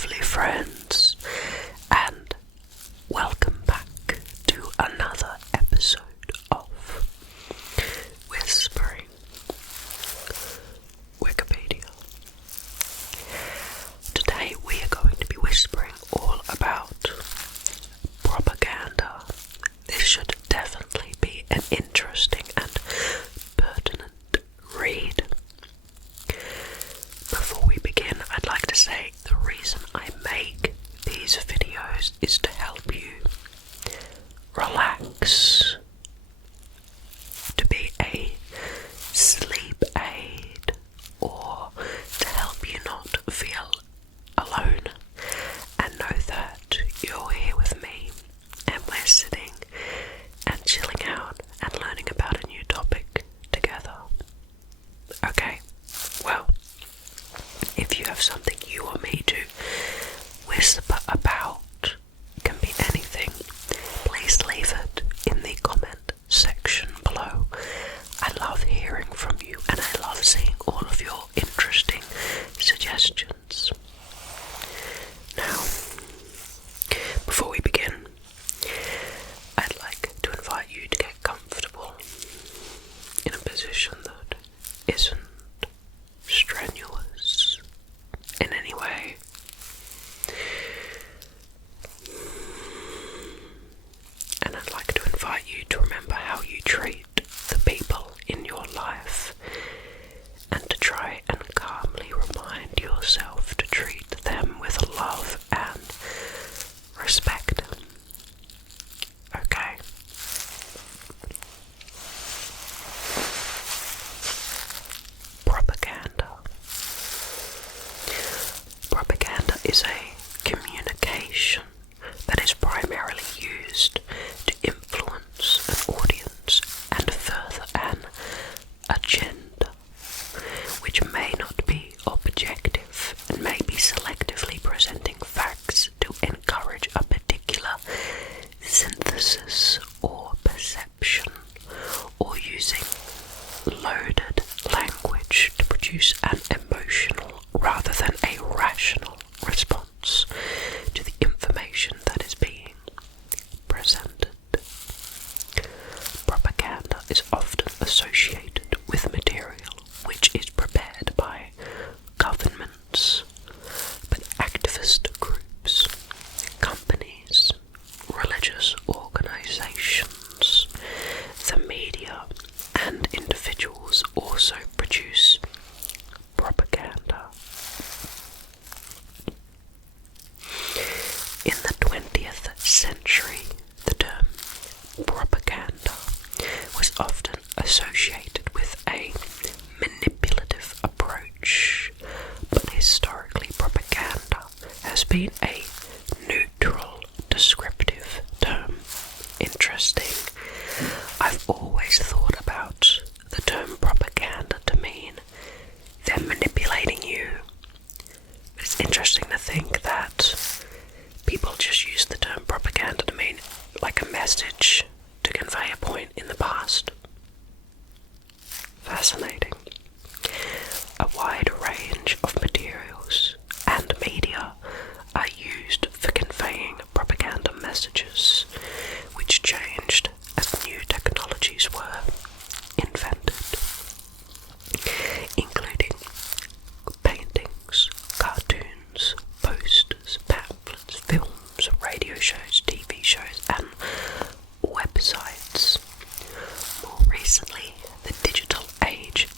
lovely friends, and welcome back to another episode of Whispering Wikipedia. Today we are going to be whispering all about propaganda. This should definitely be an interesting and pertinent read. Before we begin, I'd like to say the reason I make these videos is to help you relax, to be a sleep aid, or to help you not feel alone and know that you're here with me and we're sitting and chilling out and learning about a new topic together. Okay, well, if you have something you want me to whisper about, it can be anything, please leave it in the comment section below. I love hearing from you and I love seeing all of your interesting suggestions. Now, before we begin, I'd like to invite you to get comfortable in a position that isn't strenuous in any way. And I'd like to invite you to remember how you treat the people in your life and to try and calmly remind yourself to treat them with love and respect. Okay? Propaganda. Propaganda is a communication that is primarily used to influence an audience and further an agenda, which may not be objective and may be selectively presenting facts to encourage a particular synthesis or perception, or using loaded language to produce an emotional rather than a rational response to the information that is being presented. Propaganda is often associated with material which is prepared by governments, but activist groups, companies, religious organizations, the media, and individuals also produce propaganda. In the 20th century, the term propaganda was often associated with a manipulative approach, but historically propaganda has been a neutral, descriptive term. Interesting. I've always thought about the term propaganda to mean they're manipulating you. But it's interesting to think that people just use the term propaganda to mean like a message to convey a point in the past. Fascinating. A wide range of materials and media are used for conveying propaganda messages, which changed as new technologies were invented, including paintings, cartoons, posters, pamphlets, films, radio shows, TV shows, and websites. More recently, the digital age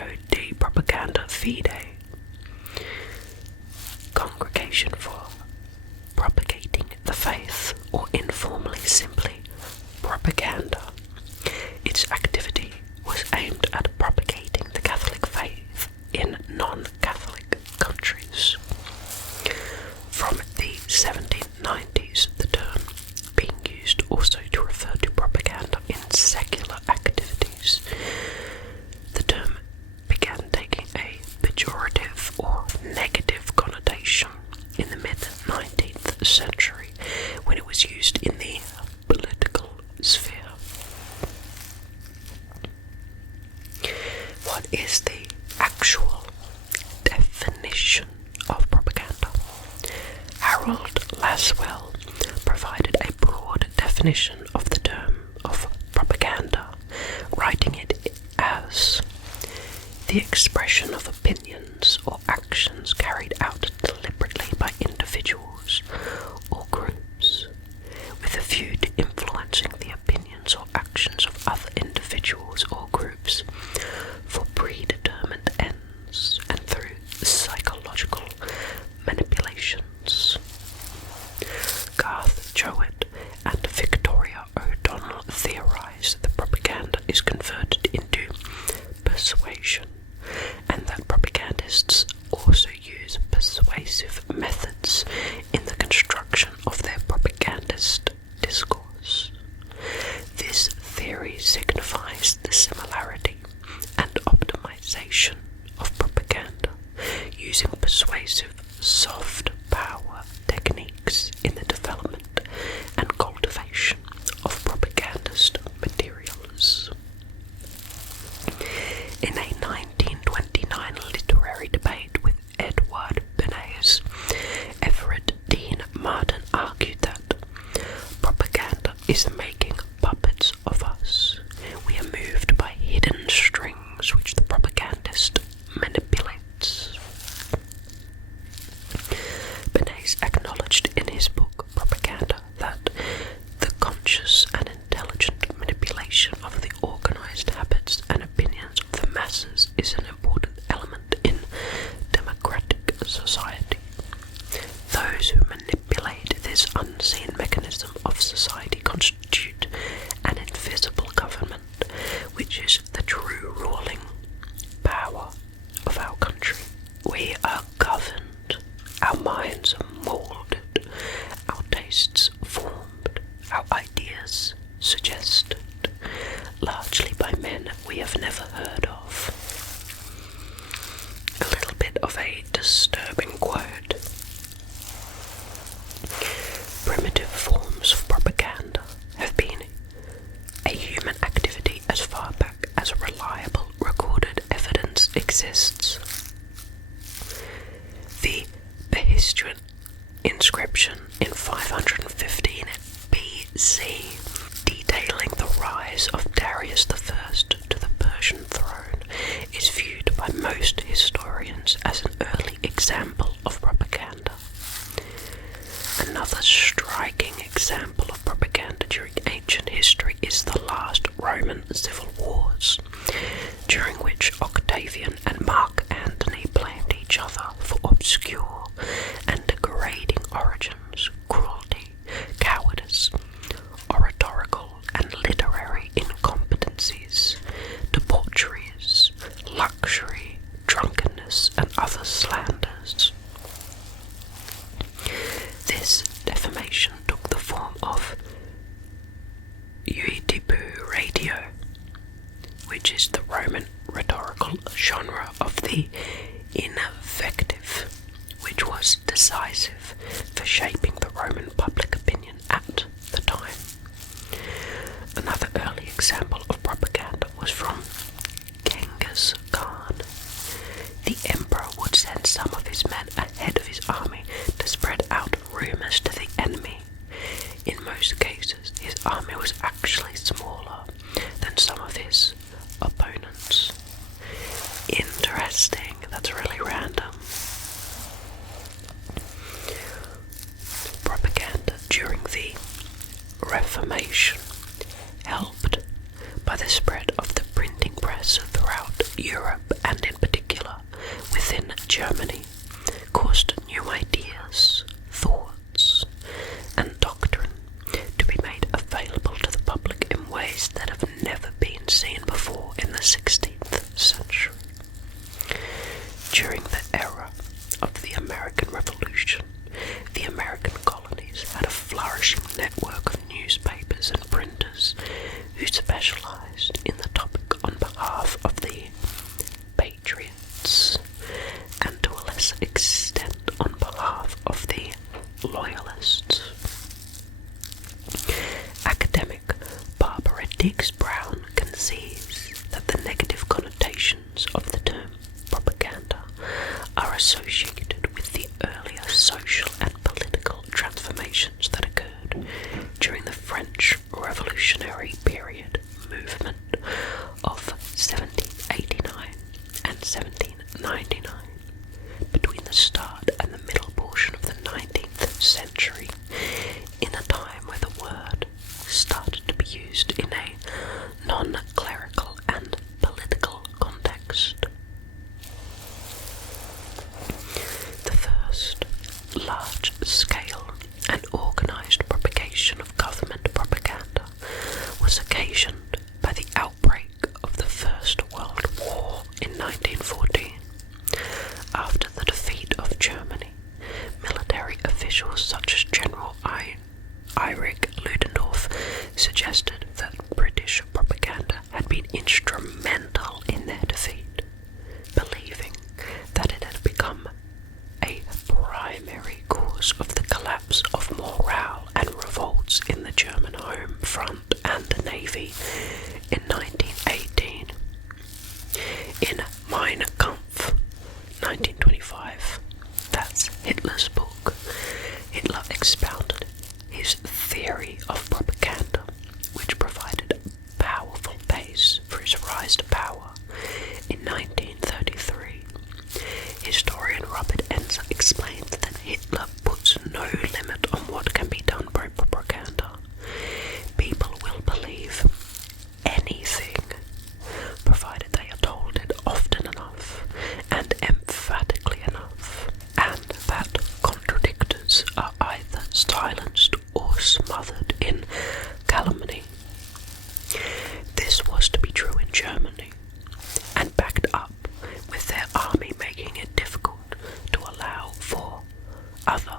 Convegio di Propaganda Fide, Congregation for Propagating the Faith, or informally simply propaganda. Its activity was aimed at propagating the Catholic faith in non-Catholic countries. From the 1790s, the term being used also to refer to propaganda in secular activities. The term began taking a pejorative or negative connotation in the mid-19th century when it was used in the political sphere. What is the actual definition of propaganda? Harold Laswell provided a broad definition of the term of propaganda, writing it as the expression of opinions or actions carried out deliberately by individuals or groups with a view to influencing the opinions or actions of other individuals or groups for predetermined ends and through psychological manipulations. Garth Jowett and Victoria O'Donnell theorise that propaganda is converted into persuasion, and that propagandists also use persuasive methods in the construction of their propagandist discourse. This theory signifies the similarity and optimization of propaganda, using persuasive soft power techniques in the development and cultivation of propagandist materials. In a 1929 literary debate with Edward Bernays, Everett Dean Martin argued that propaganda is the making puppets of us. We are moved by hidden strings which the propagandist manipulates. Bernays acknowledged in his book Propaganda that the conscious and intelligent manipulation of the organized habits and opinions of the masses is an important element in democratic society. Those who manipulate this unseen mechanism of society constitute an invisible government, which is the true ruling power of our country. We are governed, our minds are moulded, our tastes formed, our ideas suggested, largely by men we have never heard of. A little bit of a disturbing quote. Primitive forms of propaganda have been a human activity as far back as reliable recorded evidence exists. The Behistun inscription in 515 BC, detailing the rise of Darius I to the Persian throne, is viewed by most historians as an early example of propaganda. Another striking example of propaganda during ancient history is the last Roman civil wars, during which Octavian and Mark Antony blamed each other for obscure and degrading origins, cruelty, cowardice, oratorical and literary incompetencies, debaucheries, luxury, drunkenness, and other slanders. This defamation took the form of eutypu, which is the Roman rhetorical genre of the invective, which was decisive for shaping the Roman public opinion at the time. Another early example of propaganda was from Genghis Khan. The emperor would send some of his men ahead of his army to spread out rumours to the enemy. In most cases, his army was actually smaller than some of his opponents. Interesting, that's really random. Propaganda during the Reformation, helped by the spread of the printing press throughout Europe and Germany caused new ideas, thoughts, and doctrine to be made available to the public in ways that have never been seen before in the 16th century. During the era of the American Revolution, the American colonies had a flourishing network of newspapers and printers who specialized in the topic on behalf of the patriots and to a lesser extent on behalf of the loyalists. Academic Barbara Diggs Brown concedes that the negative connotations of the term propaganda are associated with the earlier social and political transformations that occurred during the French Revolutionary period movement of 1789 and 1799, between the start and the middle portion of the 19th century, in a time where the word started to be used in a non-clerical and political context. The first large-scale and organised propagation of government propaganda was occasioned by the outbreak of the First World War in 1914. After the defeat of Germany, military officials such as General Erich Ludendorff suggested that British propaganda had been instrumental in their defeat, believing that it had become a primary cause of the collapse of morale and revolts in the German home front and the navy in 1918. In Mein Kampf, 1925, that's Hitler's book, Hitler expounded his theory of propaganda, which provided a powerful base for his rise to power. In 1933, historian Robert Enser explained that Hitler puts no limit on what can be done by propaganda. People will believe anything, provided they are told it often enough and emphatically enough, and that contradictors are either silenced or smothered in calumny. This was to be true in Germany, and backed up with their army making it difficult to allow for other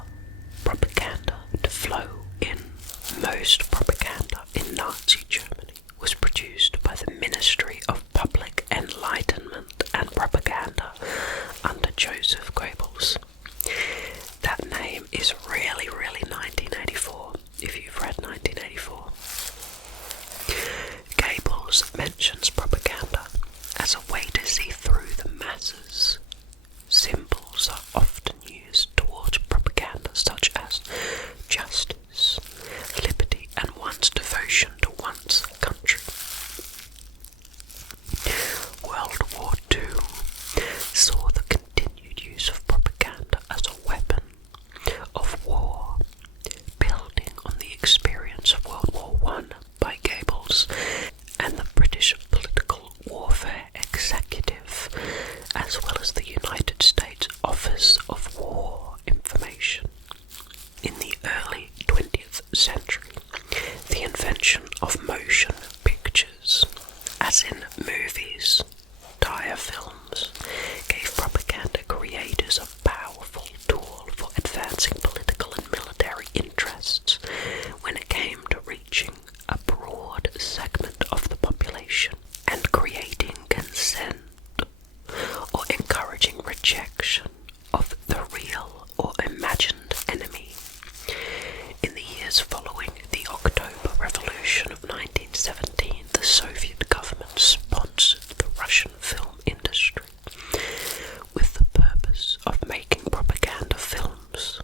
propaganda to flow in. Most propaganda in Nazi Germany was produced by the Ministry of Public Enlightenment and Propaganda under Joseph Goebbels. That name is really 1984, if you've read 1984. Goebbels mentions propaganda as a way to see through the masses. Symbols are often used towards propaganda such as justice, liberty, and one's devotion to one's country. World War II saw the continued use of propaganda as a weapon of war, building on the experience of World War I by Goebbels and the British Political Warfare Executive, as well as the United States Office of War Information. In the early 20th century, the invention of motion pictures, as in movies, diafilms, gave propaganda creators a powerful tool for advancing political and military interests when it came to reaching a broad segment of the population and creating consent or encouraging rejection of the real or imagined enemy. In the years following the October Revolution of 1917, the Soviet government sponsored the Russian film industry with the purpose of making propaganda films.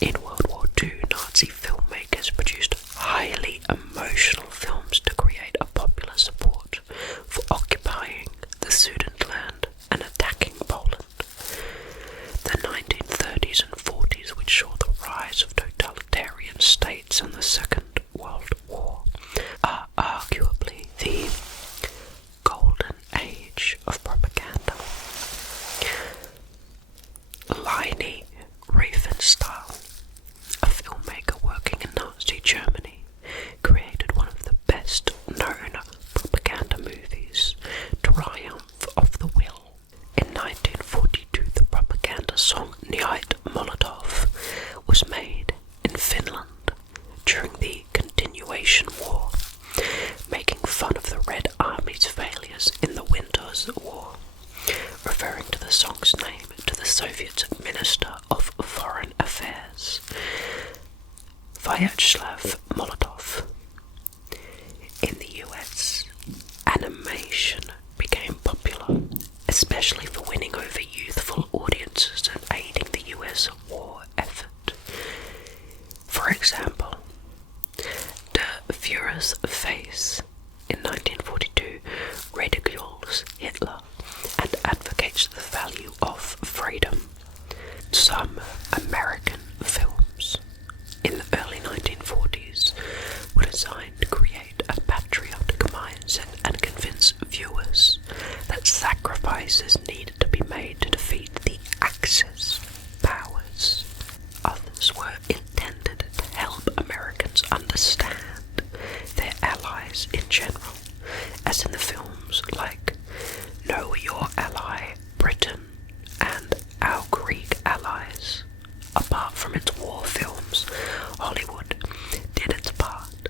In World War II, Nazi filmmakers produced highly emotional films to create a popular support for occupying the Sudetenland and attacking Poland. The 1930s and 40s, which saw the rise of totalitarian states and the Second World War, are arguably the golden age of propaganda. sacrifices needed to be made to defeat the Axis powers. Others were intended to help Americans understand their allies in general, as in the films like Know Your Ally, Britain, and Our Greek Allies. Apart from its war films, Hollywood did its part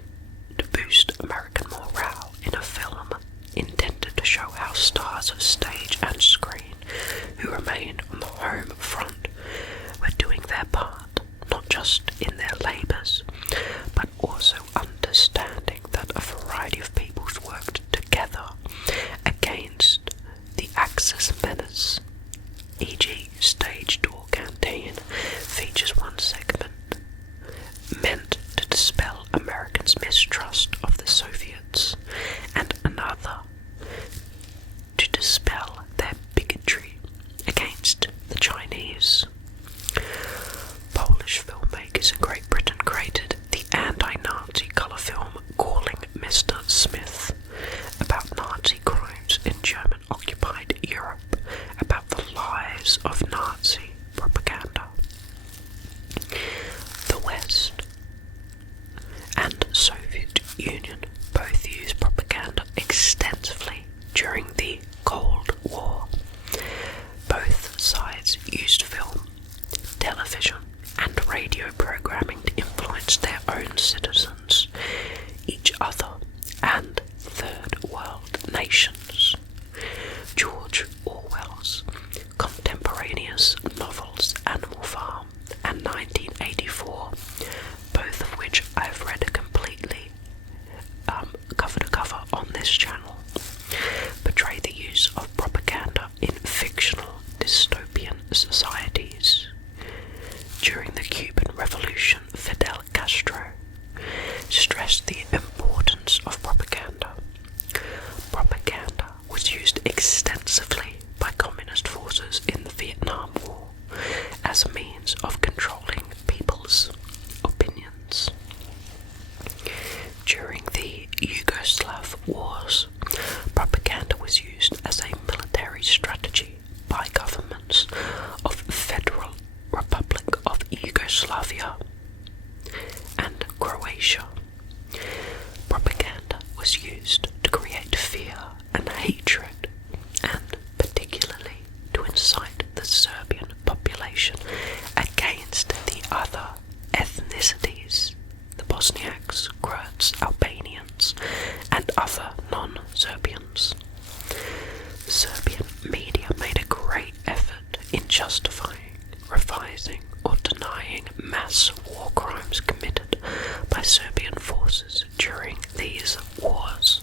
to boost American morale in a film intended to show how stars of stage and screen who remained on the home front were doing their part, not just in their labours, but also understanding that a variety of peoples worked together against the Axis menace. E.g., Stage Door Canteen features one segment meant to dispel Americans' mistrust of the Soviets, and another to dispel their bigotry against the Chinese. Polish filmmakers in Great Britain created the anti-Nazi colour film Calling Mr. Smith, about Nazi crimes in German-occupied Europe, about the lies of Nazi propaganda. The West and Soviet Union both used propaganda extensively during the Cold War. Both sides used film, television, and radio programming to influence their own citizens, each other, and third world nations. George Orwell's contemporaneous novels Animal Farm and 1984, both of which I've read completely, cover to cover on this channel, portray the use of propaganda in fictional dystopian societies. During the Cuban Revolution, Fidel Castro stressed the importance of propaganda. Propaganda was used extensively by communist forces in the Vietnam War as a means of controlling people's opinions. During the Yugoslav wars, propaganda was used as a military strategy by governments of Federal Republic of Yugoslavia and Croatia. Propaganda was used to create fear and hatred, and particularly to incite the Serbian population against the other ethnicities, the Bosniaks, Kurds, Albanians, and other non-Serbians. Serbian media made a great effort in justifying, revising, or denying mass war crimes committed by Serbian forces during these wars.